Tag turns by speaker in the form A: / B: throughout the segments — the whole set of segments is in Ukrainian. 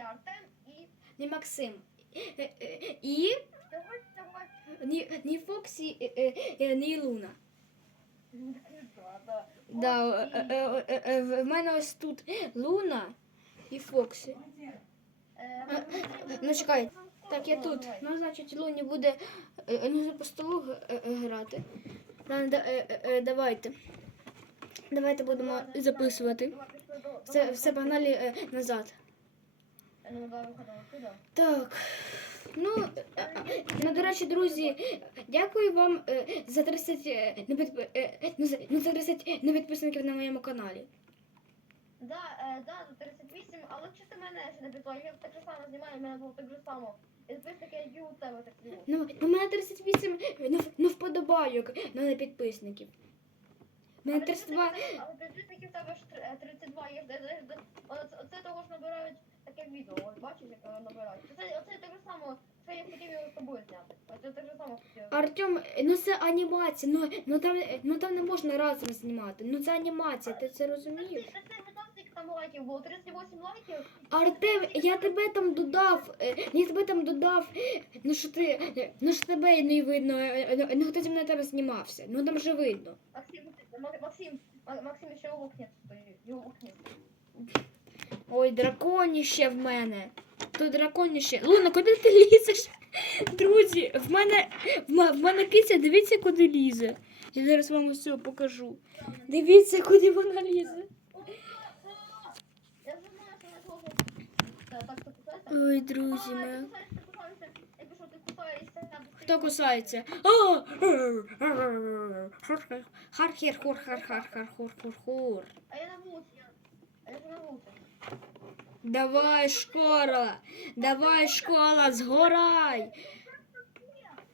A: я Артем і.
B: Не Максим. І. ні не Фокси, не Луна.
A: Да,
B: в мене ось тут Луна і Фоксі. Ну чекай, так я тут. Ну, значить, Луні буде ну, за постолу грати. Давайте. Давайте будемо записувати. Все, все погнали назад. Так. Ну, е, ну, до речі, друзі, дякую вам е, за 30 е, не ну, за, ну, 30 не підписників на моєму каналі.
A: Да, да, за 38, але чисто мене ще не підтримує. Я так же само знімаю, в мене було так же само. Підписники, і у тебе так.
B: Ну, у мене 38 ну, ну, вподобайок, ну не підписників. Мене 32.
A: Але підписників в тебе ж е, 32 є. оце того ж набирають таке відео. Ось бачиш, як воно набирають. Оце, оце так же само, що я хотів його з тобою зняти. Оце так же само хотів.
B: Артем, ну це анімація, ну, ну, там, ну там не можна разом знімати. Ну це анімація, ти це розумієш?
A: Це це там лайків було, 38 лайків.
B: Артем, я тебе там додав, е, я тебе там додав, е, ну що ти, е, ну що тебе не видно, е, е, ну хто зі мною там знімався, ну там же видно.
A: Максим, Ма- Максим, Ма- Максим ще у вікні стоїть. І у вікні.
B: Ой, драконіще в мене. То драконіще. Луна, куди ти лізеш? Друзі, в мене в мене кися, дивіться, куди лізе. Я зараз вам усе покажу. Дивіться, куди вона лізе. Ой, друзі. Ми... Хто кусається? Хар-хер-хор-хар-хар-хар-хор-хор-хор.
A: А я на вулиці. А я на вулиці.
B: Давай, школа, давай, школа, згорай.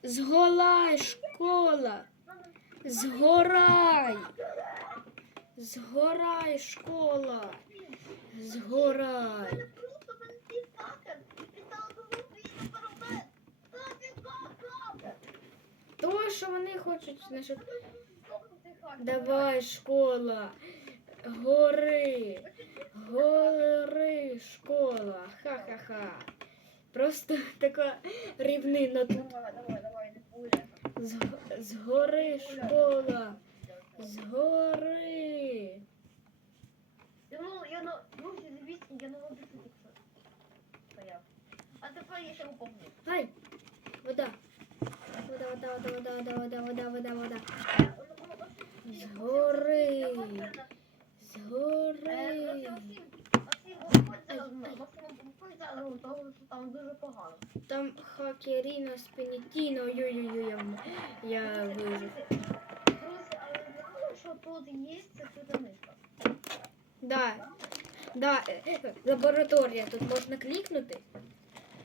B: Зголай, школа. Згорай. Згорай, школа. Згорай. То, що вони хочуть, значить, давай, школа. Гори. Гори, школа. Ха-ха-ха. Просто така рівнина тут.
A: Давай, давай, давай, не буде.
B: З- Згори, школа. Згори.
A: Я ну, я на вулиці звісні, я на тільки стояв. А тепер я ще упомню.
B: Ай, вода. Вода, вода, вода, вода, вода, вода, вода, вода, вода. Згори. Згори.
A: Там дуже погано.
B: Там хакеріна спінітіно. Ой-ой-ой, я, я вижу.
A: Друзі, але знали, що тут є це тут мишка.
B: Да. Да, е, е, лабораторія. Тут можна клікнути.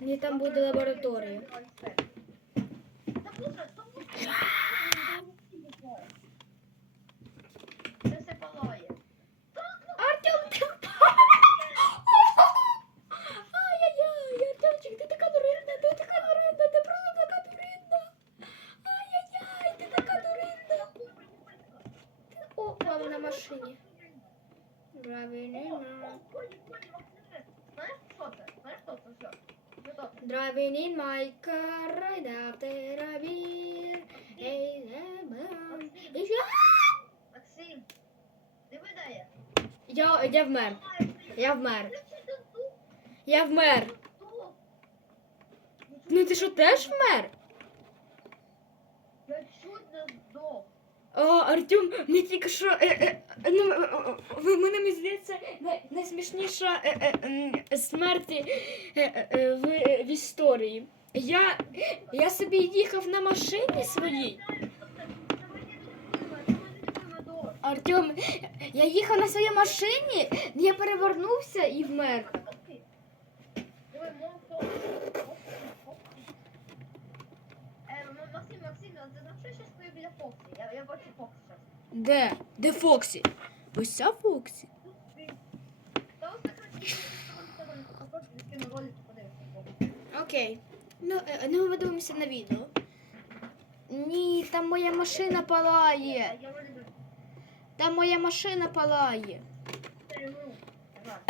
B: І там буде лабораторія.
A: Це все палає.
B: Артем, ти Ай-яй-яй, Артемчик, ти така дуринна, ти така дуринна, ти просто така дуринна. Ай-яй-яй, ти така дуринна. О, мама на машині. Driving in,
A: Знаєш, що це? Знаєш, що це? Що? Що це?
B: driving in my car right after a beer. Hey, lemon. І що?
A: Максим, ти видає?
B: Я, я вмер. Я вмер. Я вмер. Ну ти що теж вмер?
A: Я чуть не здох.
B: О, Артем, не тільки що. Е, е, е, ну, е, е, ви мене мені здається най- найсмішніша е, е, смерть е, е, в, в історії. Я, я собі їхав на машині своїй. Артем, я їхав на своїй машині, я перевернувся і вмер.
A: Стою біля Фоксі? Я, я бачу Фоксі зараз.
B: Де? Де Фоксі? Ось ця Фоксі. Окей. Ну, е, ну ми дивимося на відео. Ні, там моя машина палає. Там моя машина палає.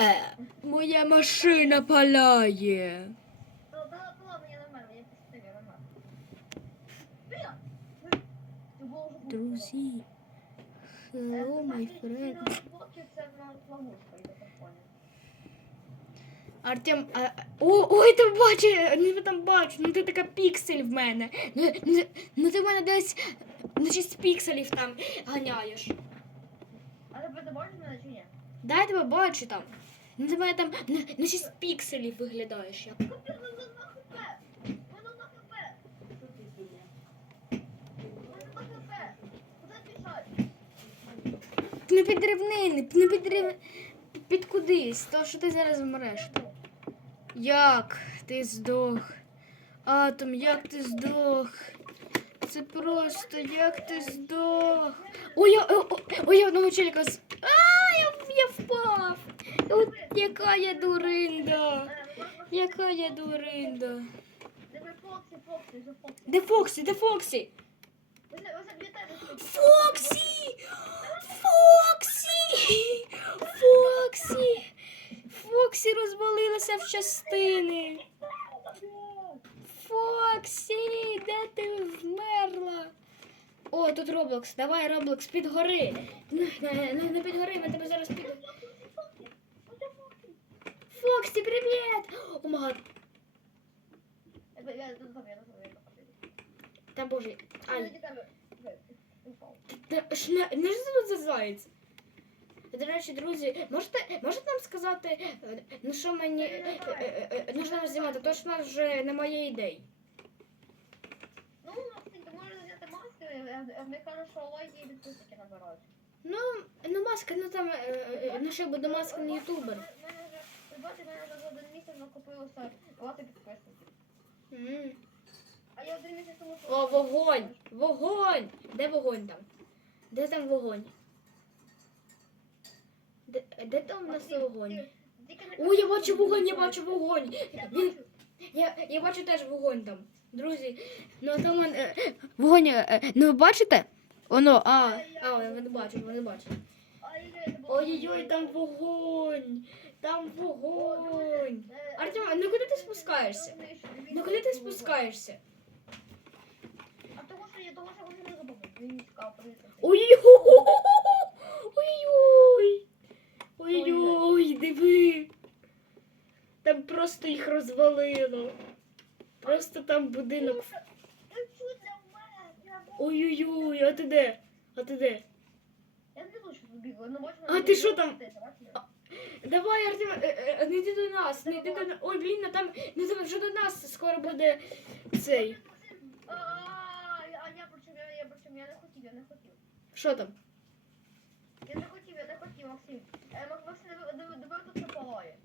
B: Е, моя машина палає.
A: Та та- та ладно, я нормально, я пустив, я нормально. Бля! Це було вже глупо.
B: Друзі. Hello, my friend. Артем, а, о, ой, ти бачиш, ну я там бачу, ну ти така піксель в мене. Ну, ну, ну ти в мене десь на 6 пікселів там ганяєш.
A: А тебе ти бачиш мене чи ні?
B: Дай я тебе бачу там. Ну ти в мене там на, на 6 пікселів виглядаєш. Як.
A: Капець, ви на хп! Ви на хп! Ви на хп! Куди біжать?
B: Не під рівнини, не під рів... під кудись, то що ти зараз вмреш. Як ти здох? Атом, як ти здох? Це просто як ти здох. Ой, ой, я одного челіка з. А, я, я впав. От яка я дуринда. Яка я дуринда. Де Фоксі? Де Фоксі? Фоксі! Фоксі! Фоксі! Фоксі розвалилася в частини. Фоксі, де ти вмерла? О, тут Роблокс. Давай, Роблокс, під гори. Не, не, не, не під гори, ми тебе зараз під. Фоксі, привіт! О, мага. Та боже. Ань, не, ж тут за заєць. До речі, друзі, можете, можете нам сказати, е, ну що мені е, е, е, ну що нам знімати, то ж в нас вже немає ідей.
A: Ну, ти можеш взяти маски, е, е, мені що лайки і підписники набирають.
B: Ну, ну маска, ну там, е, е, ну ще буде маска не ютубер.
A: Бачите, в мене вже за один місяць накопилося 20 підписників.
B: М.
A: А я один місяць тому,
B: О, вогонь! Вогонь! Де вогонь там? Де там вогонь? Де, де там у нас вогонь? Ой, я бачу вогонь, я бачу вогонь! Він, Я, я бачу теж вогонь там. Друзі, ну там он, е, е, вогонь, е, е, ну ви бачите? Воно, а, а, ви не бачите, ви не бачите. Ой-ой-ой, там вогонь! Там вогонь! Артем, а ну куди ти спускаєшся? Ну куди ти спускаєшся?
A: А того, що я того, що вони забули. Подивитися.
B: Ой-ой! Диви! Там просто їх розвалило. Просто там будинок.
A: Для.
B: Ой-ой-ой, а ти де? А ти де?
A: Я не.
B: А ти що там? Давай, Артем, не йди до нас, не йди до нас. Ой, блін, там не вже до нас скоро буде цей.
A: А, а я причому, я, не хотів, я не хотів.
B: Що там?
A: Я не хотів, я не хотів, Максим. Е, Максим, диви, тут все палає.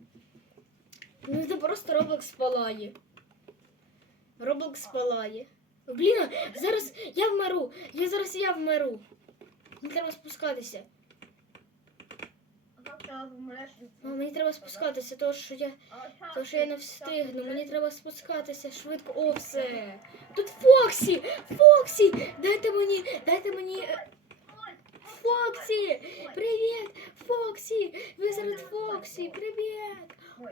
B: Ну це просто Роблокс спалає. Роблокс палає. Блін, зараз я вмеру. Я зараз я вмеру. Не треба спускатися.
A: Вмреш.
B: А, Мені треба спускатися, тому що я, тому що я не встигну. Мені треба спускатися швидко. О, все. Тут Фоксі! Фоксі! Дайте мені, дайте мені. е, Фоксі! Привіт! Фоксі! Ви серед Фоксі! Привіт!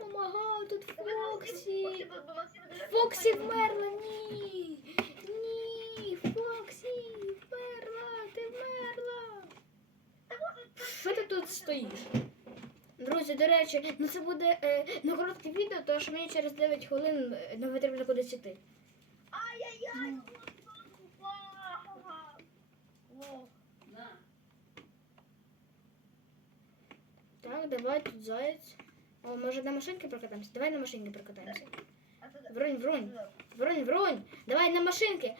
B: Помагав тут Фоксі! Фоксі вмерла! Ні! Ні! Фоксі! Вмерла! Ти вмерла! Що ти тут стоїш? Друзі, до речі, ну це буде е, ну, коротке відео, тому що мені через 9 хвилин не потрібно кудись іти.
A: Ай-яй-яй!
B: Так, давай тут заяць. О, може на машинки прокатаємося? Давай на машинки прокатаємося. Вронь, вронь, вронь, вронь. Давай на машинки.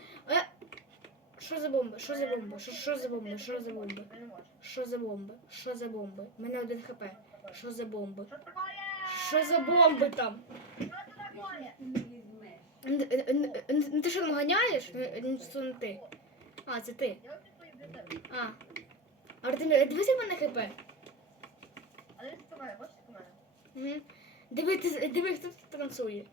B: Е, що за бомби? Що за бомби? Що, за бомби? Що за бомби? Що за бомби? Що за бомби? У мене один хп. Що за бомби? Що за бомби там?
A: Що це таке?
B: Н- н- н- н- Ти що, наганяєш? Це не ти. А, це ти. А. Артемій, дивись, як в мене хп.
A: А дивись до мене, бачиш до мене?
B: Диви, диви, хто тут танцює.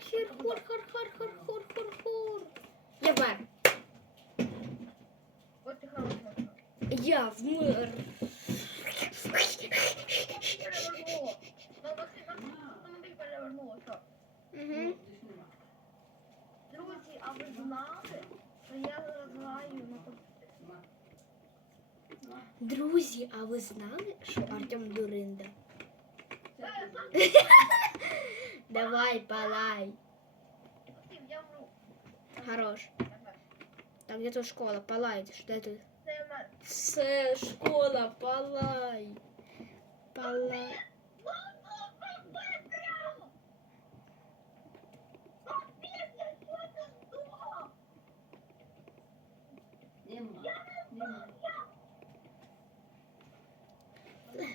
B: Хер, хур, хар, хар, хар, хур, хур, хур. Я вмер.
A: От ти
B: я вмер.
A: Перевернуло.
B: Угу.
A: Друзі, а ви знали, що я граю на?
B: Друзі, а ви знали, що Артем Дуринда?
A: Е, сам
B: Давай, палай.
A: Максим, я вру.
B: Хорош.
A: Ага.
B: Так, где тут школа? Палай, что это?
A: Це я мер.
B: Все, школа, палай. Палай.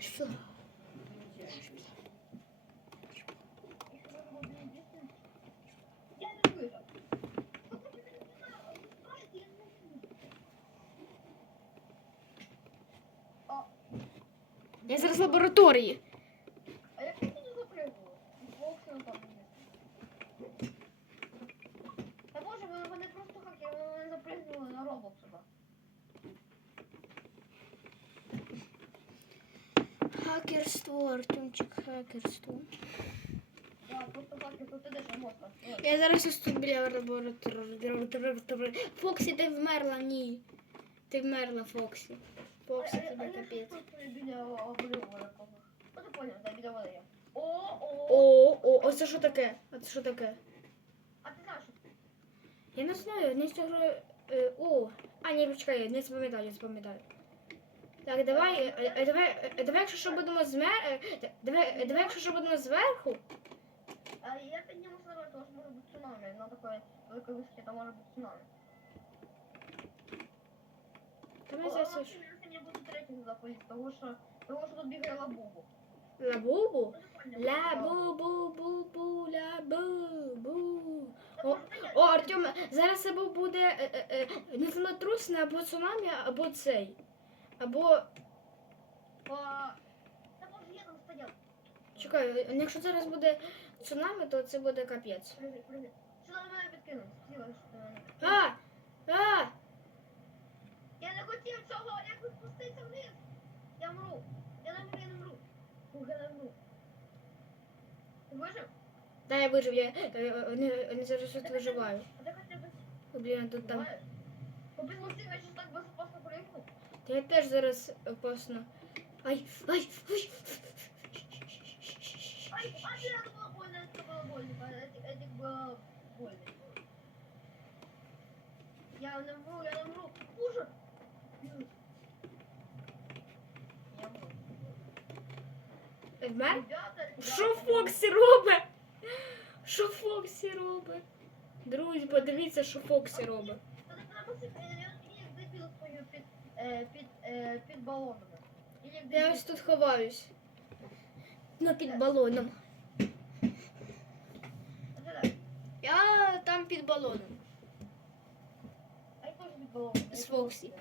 B: Что?
A: Я не вижу. А,
B: Я лабораторії.
A: а як ти не запригнула? Там. Та боже, вони, просто хакери, вони запригнули на Роблоксика.
B: Хакерство, Артемчик, хакерство.
A: Я просто хакер, тут ідеш, можна.
B: Я зараз ось тут біля лабораторії. Фоксі, ти вмерла, ні. Ти вмерла, Фоксі. Фоксі, тебе капець.
A: Ну. О, о,
B: о, це що таке? А це що таке?
A: А ти знаєш,
B: Я не знаю, не цього. Е, о, а ні, почекай, не запам'ятаю, не запам'ятаю. Так, давай, е, е, давай, давай, якщо що будемо змер... Давай, давай, якщо що будемо зверху.
A: А я підніму себе, тому що може бути цунамі. На такої великої висоті там може бути цунамі.
B: Давай зараз.
A: Третій туди тому що, тому що тут бігає лабубу.
B: Лабубу?
A: Ну, ти що
B: Ла-бу-бу-бу-бу, ла-бу-бу. О, О, Артем, зараз або буде е, е, е, не землетрусне, або цунамі, або цей. Або.
A: А, Та може я там стояв.
B: Чекай, якщо зараз буде цунамі, то це буде капець.
A: Привіт, привіт. Що ти мене підкинув.
B: А! А!
A: Я не хотів цього, як ви спуститься вниз. Я мру. Я не мру, я не мру. Фух, я не мру. Ти вижив?
B: Да, я вижив, я е, е, не, не зараз тут виживаю.
A: А ти хоча б
B: О, Блін, тут там.
A: знаєш? Купив Максим, я щось так безопасно проїхав.
B: Та я теж зараз опасно. Ай, ай, ай.
A: Ай, а не надо было больно, это было больно. а Этих, этих было больно. Я не мру, я не мру. Ужас!
B: Вмер? Що Фоксі робить? Що Фоксі робить? Друзі, подивіться, що Фоксі робить.
A: Я
B: ось тут ховаюсь. Ну, під балоном. Я там під балоном. З Фоксі.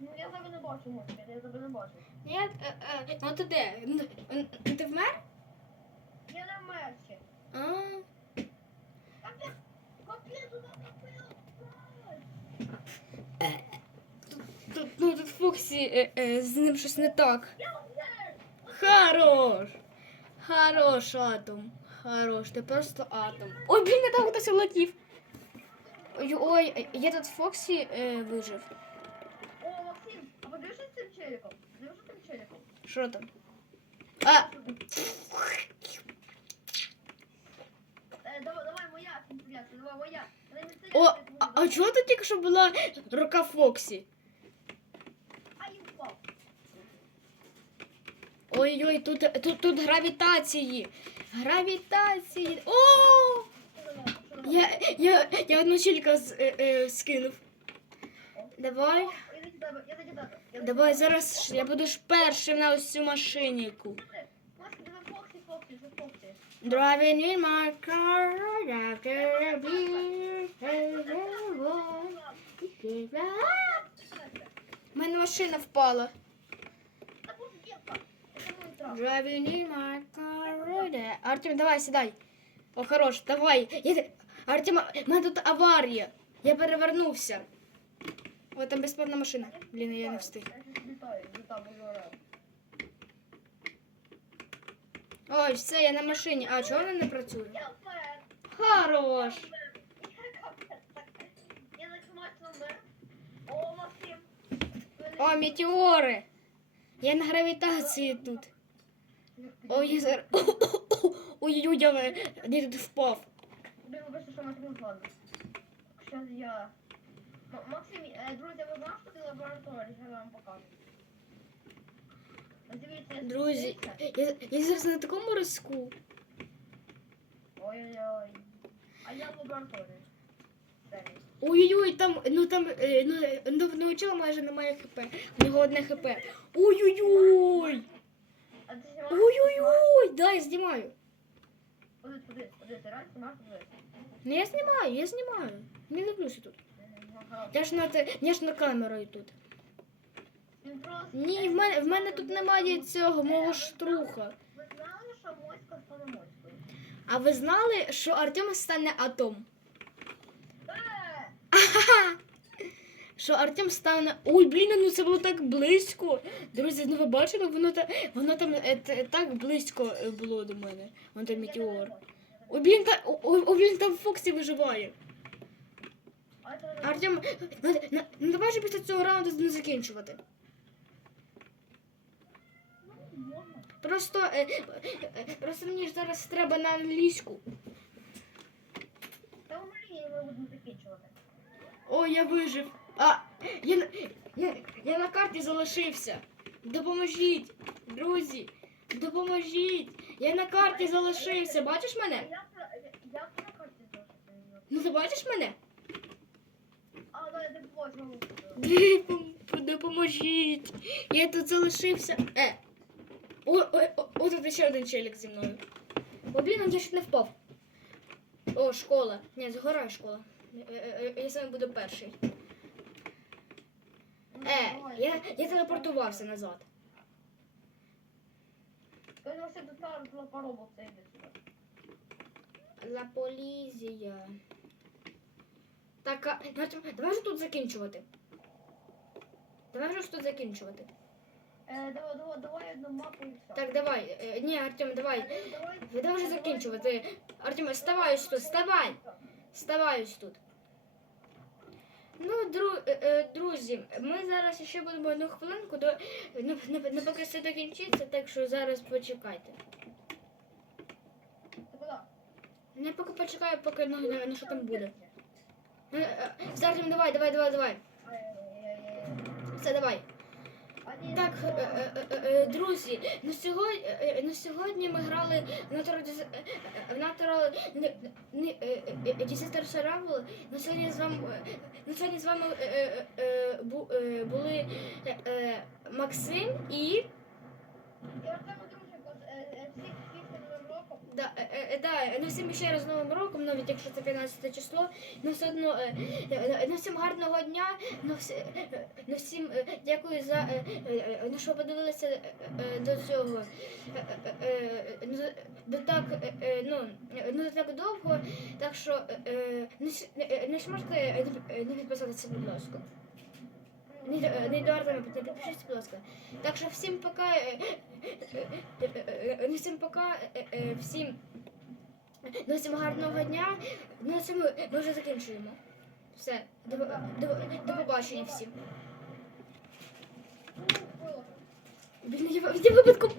A: Ну я тебе не бачу, я тебе не бачу.
B: Ні, е, е, ну ти де? Ти вмер?
A: Я.
B: А,
A: Капець, капець, туди капець.
B: тут, ну, тут Фоксі, е, е, з ним щось не так. Хорош! Хорош, атом. Хорош, ти просто атом. Ой, блін, я там хтось влетів. Ой, ой, я тут Фоксі е, вижив. Що там? А,
A: Е, давай, давай моя давай моя.
B: О, а, а чого тут тільки що була рука Фоксі?
A: Впав.
B: Ой-ой, тут, тут, тут гравітації. Гравітації. О! Я, я, я одну чілька з, е, е, скинув. Давай. Давай зараз я буду ж першим на цю машиніку. Driving in my car after a beer. У мене машина впала. Driving in my car. Артем, давай, сідай. О, хорош, давай. Артем, у мене тут аварія. Я перевернувся. О, там безплатна машина. Блін, я не встиг.
A: Я.
B: Ой, все, я на машині. А чого вона не працює? Хорош!
A: Я. Я. О.
B: Метеори! Я на гравітації тут. Ой, я зараз. Ой-ой-ой, я тут впав.
A: Блин, вибачте, що Максим згоден. Щас я... Максим, е, друзі, ви ти лабораторія? Я вам покажу. Дивіться, я
B: Друзі, я, я зараз на такому риску.
A: Ой-ой-ой. А я в лабораторії.
B: Ой-ой-ой, там, ну там, е, ну, ну, в Новичила майже немає хп. У нього одне хп. Ой-ой-ой!
A: А ти знімаєш?
B: Ой-ой-ой! Да, я знімаю.
A: Подивись, подивись, подивись, реально знімаєш? Подивись.
B: Ну я знімаю, я знімаю. Не дивлюся тут.
A: Ага.
B: Я ж на, те- я ж на камерою тут.
A: Він просто...
B: Ні, в мене, в мене тут немає цього, мого штруха.
A: Ви знали, що моська стане моською?
B: А ви знали, що Артем стане атом?
A: Е!
B: Що Артем стане. Ой, блін, ну це було так близько. Друзі, ну ви бачили, воно, та... воно там е, т- так близько е, було до мене. Вон там метеор. Ой, блін, та... ой, ой, блін, там Фоксі виживає. Артем, ну, ну, ну давай же після цього раунду не закінчувати. Просто, е, е, просто мені ж зараз треба на англійську.
A: Та ми будемо закінчувати.
B: Ой, я вижив. А, я, на- я, я на карті залишився. Допоможіть, друзі, допоможіть. Я на карті залишився. Бачиш мене?
A: Я, про карті залишився.
B: Ну ти бачиш мене?
A: А, да, я не бачу.
B: Допом- Допоможіть. Я тут залишився. Е. О, о, о, о, тут ще один челік зі мною. О, блін, я ще не впав. О, школа. Ні, згорає школа. Е, е, е, Я саме буду перший. Е, я, я телепортувався назад.
A: Я все до старого злопоробу це йде сюди.
B: Ла полізія. Так, а, Артем, давай же тут закінчувати. Давай же тут закінчувати.
A: Е, давай, давай, давай одну мапу і все.
B: Так, давай. Е, ні, Артем, давай.
A: Е, давай.
B: Давай вже закінчувати. Артем, вставай тут, вставай. Вставай ось тут. Ну, дру, е, е, друзі, ми зараз ще будемо одну хвилинку, до, ну, не, не поки все закінчиться, так що зараз почекайте.
A: Ти куди?
B: Не поки почекаю, поки ну, ну, ну, що там буде. Е, е, Артем, давай, давай, давай, давай. Все, давай. Так,
A: ну,
B: е, е, е, е, друзі, ну сьогодні, е, ну сьогодні ми грали в Natural е, е, е, е, е, Disaster Survival. Ну сьогодні з вами, е, ну сьогодні з вами е, е, е, бу- е, були е, е, Максим і
A: Я Артему дружик, от, е, е, всіх всіх новим роком.
B: Да, е, е, да, ну всім ще раз Новим роком, навіть якщо це 15 число, ну все одно е, е, ну всім гарного дня, ну, всі, е, е, ну всім е, дякую за е, е, е, ну, що подивилися е, е, до цього. Е, е, е, ну, до так, е, е, ну, е, ну, так довго, так що е, е, не, с- не, е, не е, не е, не підписатися, будь ласка. Не, е, не Артема, не підпишіться, будь ласка. Так що всім пока, е, е, е, е, е, е, ну, всім пока, е, е, всім, ну, всім гарного дня. Ну, цьому ми, вже закінчуємо. Все, до, до, до побачення всім.
A: Ну.
B: Блін, я випадку